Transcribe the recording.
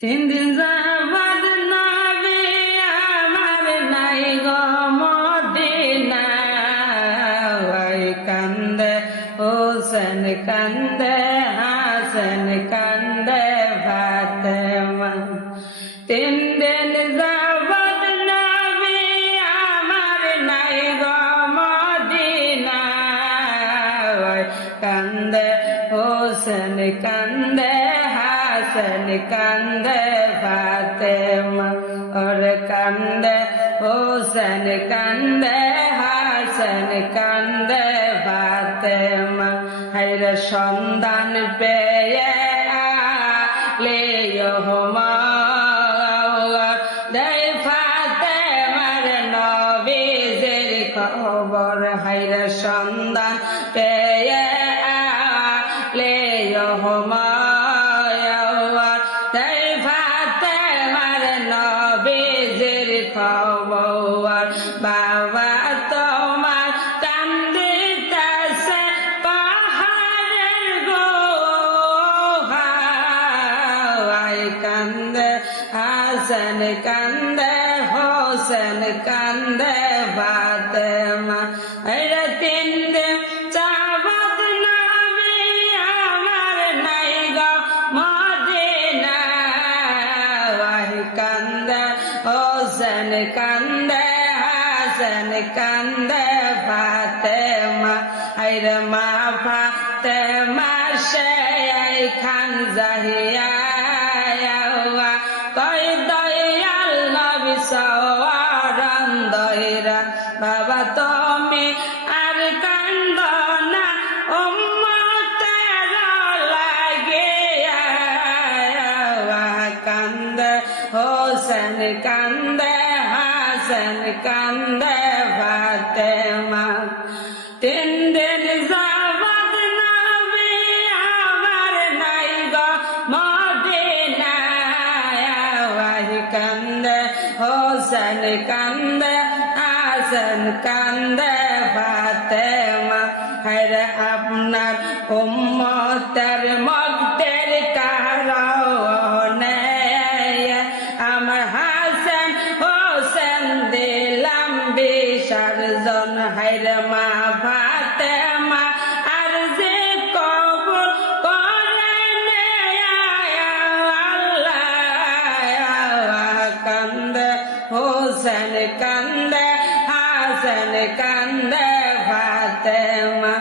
তিন দিন যাবাদ নবী আমার নাই গো মদিনায় কান্দে হোসেন কান্দে হাসান কান্দে ফাতেমা তিন দিন যাবাদ নবী আমার নাই গো মদিনায় কান্দে হোসেন কান্দে হাসান কান্দে ফাতেমা और কান্দে হোসেন কান্দে হাসান কান্দে ফাতেমা হায়রে সন্ধান পেয়ে আলে দেই ফাতেমার নবীজির খবর হায়রে সন্ধান পেয়ে আলে খবর বাবা তোমার কান্দিতেছে পাহাড়ের গোহায় কান্দে হাসান কান্দে হোসেন কান্দে ফাতেমা আরে তিন দিন যাবাদ নবী আমার নাই গো মদিনায় কান্দে হোসেন কান্দে হাসান কান্দে ফাতেমা আইরে মা ফাতেমা সে খান জাহিয়া কই দয়াল নবী সওয়ারান দয়রা বাবা তুমি আর কান্দ না উম্মতের লাগিয়া কান্দে হোসেন কান্দে হাসান কান্দে ফাতেমা তিন দিন যাবাদ নবী আমার নাই গো মদিনায় কান্দে হোসেন কান্দে হাসান কান্দে ফাতেমা হায়রে আপনার উম্মতের মগদের কারণে আমার হাসান হোসেন দিলাম বিসর্জন হায়রে মা ফাতেমা আর যে কবুল করে আল্লাহ কান্দে হোসেন কান্দে হাসান কান্দে ফাতেমা